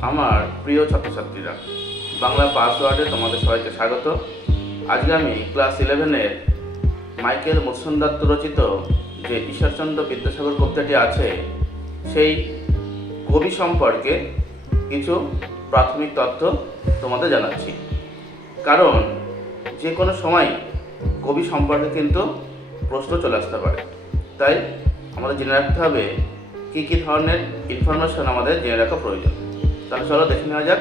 আমার প্রিয় ছাত্রছাত্রীরা, বাংলা পাসওয়ার্ডে তোমাদের সবাইকে স্বাগত। আজকে আমি ক্লাস ইলেভেনের মাইকেল মধুসূদন দত্ত রচিত যে ঈশ্বরচন্দ্র বিদ্যাসাগর কবিতাটি আছে, সেই কবি সম্পর্কে কিছু প্রাথমিক তথ্য তোমাদের জানাচ্ছি। কারণ যে কোনো সময় কবি সম্পর্কে কিন্তু প্রশ্ন চলে আসতে পারে। তাই আমাদের জেনে রাখতে হবে কী কী ধরনের ইনফরমেশন আমাদের জেনে রাখা প্রয়োজন। তাহলে চলো দেখে নেওয়া যাক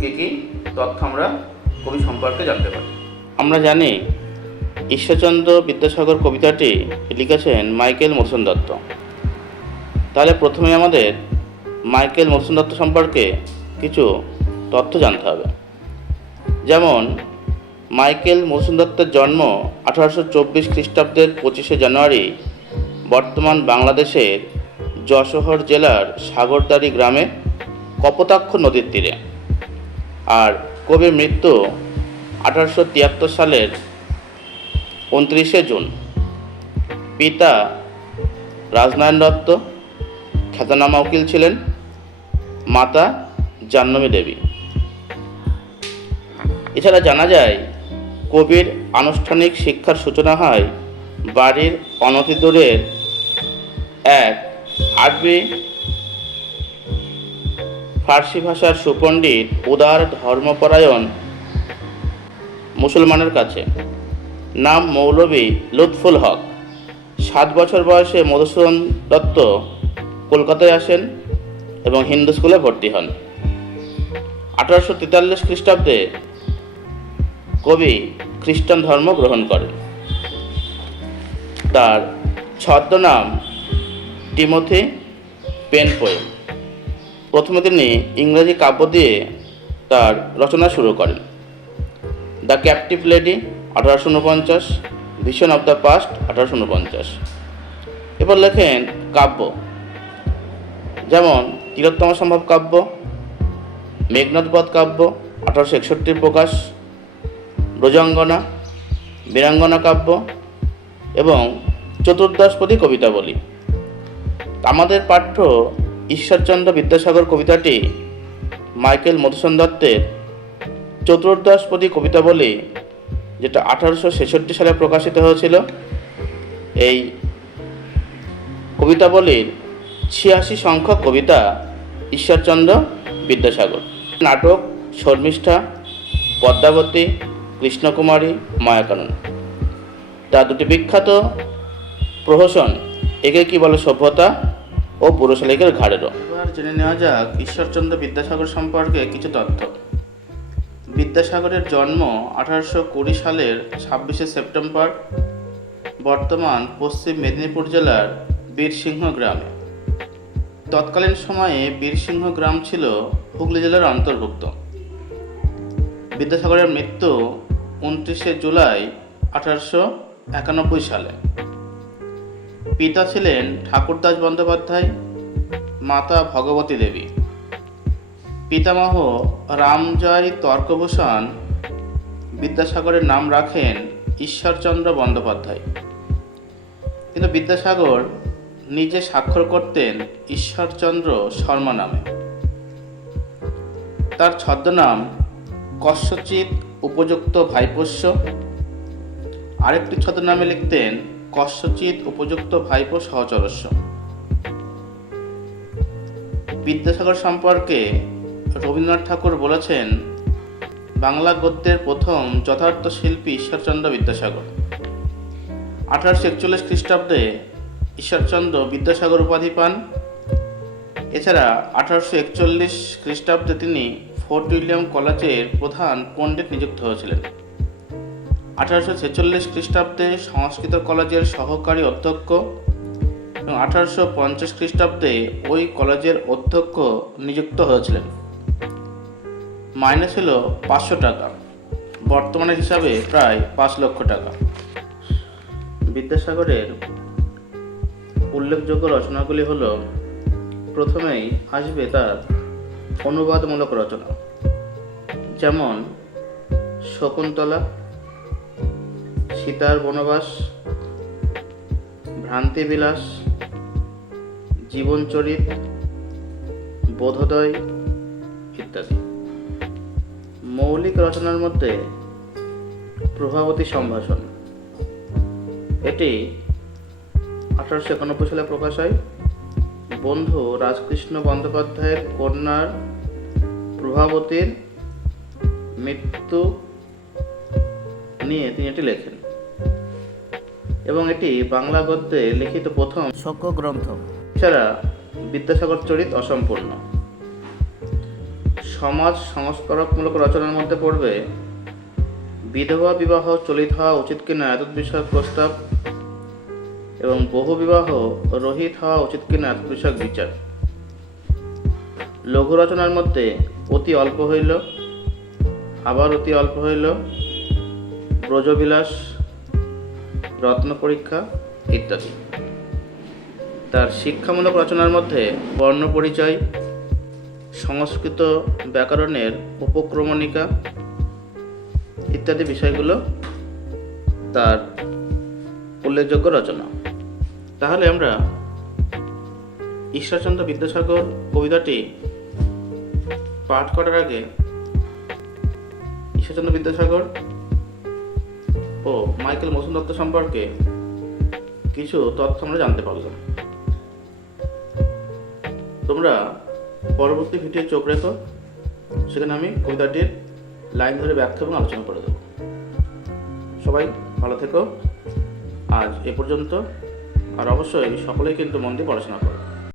কী কী তথ্য আমরা কবি সম্পর্কে জানতে পারি। আমরা জানি ঈশ্বরচন্দ্র বিদ্যাসাগর কবিতাটি লিখেছেন মাইকেল মধুসূদন দত্ত। তাহলে প্রথমে আমাদের মাইকেল মধুসূদন দত্ত সম্পর্কে কিছু তথ্য জানতে হবে। যেমন, মাইকেল মধুসূদন দত্তের জন্ম আঠারোশো চব্বিশ খ্রিস্টাব্দের পঁচিশে জানুয়ারি বর্তমান বাংলাদেশের যশোহর জেলার সাগরদাড়ি গ্রামে কপোতাক্ষ নদীর তীরে। আর কবির মৃত্যু আঠারোশো তিয়াত্তর সালের উনত্রিশে জুন। পিতা রাজনারায়ণ দত্ত, খ্যাতনামা উকিল ছিলেন, মাতা জাহ্নবী দেবী। এছাড়া জানা যায়, কবির আনুষ্ঠানিক শিক্ষার সূচনা হয় বাড়ির অনতি দূরের এক আরবি ফার্সি ভাষার সুপণ্ডিত উদার ধর্মপরায়ণ মুসলমানের কাছে। নাম মৌলভী লুৎফুল হক। সাত বছর বয়সে মধুসূদন দত্ত কলকাতায় আসেন এবং হিন্দু স্কুলে ভর্তি হন। আঠারোশো তেতাল্লিশ খ্রিস্টাব্দে কবি খ্রিস্টান ধর্ম গ্রহণ করেন। তার ছদ্মনাম টিমোথি পেন প্রথমে তিনি ইংরেজি কাব্য দিয়ে তার রচনা শুরু করেন। দ্য ক্যাপটিভ লেডি, আঠারোশো উনপঞ্চাশ ভিশন অফ দ্য পাস্ট, আঠারোশো উনপঞ্চাশ এরপর লেখেন কাব্য। যেমন তিলোত্তম সম্ভব কাব্য মেঘনাথবধ কাব্য, আঠারোশো একষট্টির প্রকাশ, ব্রজাঙ্গনা, বীরাঙ্গনা কাব্য এবং চতুর্দশপদী কবিতাবলী। আমাদের পাঠ্য ঈশ্বরচন্দ্র বিদ্যাসাগর কবিতাটি মাইকেল মধুসূদন দত্তের চতুর্দশপদী কবিতা বলে, যেটা আঠারোশো ছেষট্টি সালে প্রকাশিত হয়েছিল, এই কবিতাবলীর ছিয়াশি সংখ্যক কবিতা ঈশ্বরচন্দ্র বিদ্যাসাগর। নাটক, শর্মিষ্ঠা, পদ্মাবতী, কৃষ্ণকুমারী, মায়াকানন। তার দুটি বিখ্যাত প্রহসন, একে কি বলে সভ্যতা? ও পুরুষালিকের ঘাড়েরও। এবার জেনে নেওয়া যাক ঈশ্বরচন্দ্র বিদ্যাসাগর সম্পর্কে কিছু তথ্য। বিদ্যাসাগরের জন্ম আঠারোশো কুড়ি সালের ছাব্বিশে সেপ্টেম্বর, বর্তমান পশ্চিম মেদিনীপুর জেলার বীরসিংহ গ্রামে। তৎকালীন সময়ে বীরসিংহ গ্রাম ছিল হুগলি জেলার অন্তর্ভুক্ত। বিদ্যাসাগরের মৃত্যু উনত্রিশে জুলাই আঠারোশো একানব্বই সালে। পিতা ছিলেন ঠাকুরদাস বন্দ্যোপাধ্যায়, মাতা ভগবতী দেবী। পিতামহ রামজয় তর্কভূষণ বিদ্যাসাগরের নাম রাখেন ঈশ্বরচন্দ্র বন্দ্যোপাধ্যায়। কিন্তু বিদ্যাসাগর নিজে স্বাক্ষর করতেন ঈশ্বরচন্দ্র শর্মা নামে। তার ছদ্মনাম কস্যচিৎ উপযুক্ত ভাইপোষ্য। আরেকটি ছদ্মনামে লিখতেন কস্যচিৎ উপযুক্ত ভাইপো সহচরস্য বিদ্যাসাগর সম্পর্কে রবীন্দ্রনাথ ঠাকুর বলেছেন, বাংলা গদ্যের প্রথম যথার্থ শিল্পী ঈশ্বরচন্দ্র বিদ্যাসাগর। আঠারোশো একচল্লিশ খ্রিস্টাব্দে ঈশ্বরচন্দ্র বিদ্যাসাগর উপাধি পান। এছাড়া আঠারোশো একচল্লিশ খ্রিস্টাব্দে তিনি ফোর্ট উইলিয়াম কলেজের প্রধান পণ্ডিত নিযুক্ত হয়েছিলেন। আঠারোশো ছেচল্লিশ খ্রিস্টাব্দে সংস্কৃত কলেজের সহকারী অধ্যক্ষ এবং আঠারোশো পঞ্চাশ খ্রিস্টাব্দে ওই কলেজের অধ্যক্ষ নিযুক্ত হয়েছিলেন। মাইনে ছিল পাঁচশো টাকা। বর্তমানের হিসাবে প্রায় পাঁচ লক্ষ টাকা। বিদ্যাসাগরের উল্লেখযোগ্য রচনাগুলি হল, প্রথমেই আসবে তার অনুবাদমূলক রচনা, যেমন শকুন্তলা সীতার বনবাস, ভ্রান্তিবিলাস, জীবনচরিত, বোধোদয় ইত্যাদি। মৌলিক রচনার মধ্যে প্রভাবতী সম্ভাষণ। এটি আঠারোশো একানব্বই সালে প্রকাশ হয়। বন্ধু রাজকৃষ্ণ বন্দ্যোপাধ্যায়ের কন্যার প্রভাবতীর মৃত্যু নিয়ে তিনি এটি লেখেন। এবং এটি বাংলা গদ্যে লিখিত প্রথম সক্য গ্রন্থ এছাড়া বিদ্যাসাগর চরিত অসম্পূর্ণ। সমাজ সংস্কারকমূলক রচনার মধ্যে পড়বে বিধবা বিবাহ চলিত হওয়া উচিত কিনা এত বিষয়ক প্রস্তাব এবং বহু বিবাহ রহিত হওয়া উচিত কিনা এত বিষয়ক বিচার। লঘু রচনার মধ্যে অতি অল্প হইল আবার অতি অল্প হইল ব্রজবিলাস রত্ন পরীক্ষা ইত্যাদি। তার শিক্ষামূলক রচনার মধ্যে বর্ণ পরিচয়, সংস্কৃত ব্যাকরণের উপক্রমণিকা ইত্যাদি বিষয়গুলো তার উল্লেখযোগ্য রচনা। তাহলে আমরা ঈশ্বরচন্দ্র বিদ্যাসাগর কবিতাটি পাঠ করার আগে ঈশ্বরচন্দ্র বিদ্যাসাগর ও, মাইকেল মসুন দত্ত সম্পর্কে কিছু তথ্য আমরা জানতে পারলাম তোমরা পরবর্তী ভিডিও চোখ রেখো, সেখানে আমি কবিতাটির লাইন ধরে ব্যাখ্যা এবং আলোচনা করে দেবো। সবাই ভালো থেকো। আজ এ পর্যন্ত, আর অবশ্যই সকলেই কিন্তু মন দিয়ে পড়াশোনা করো।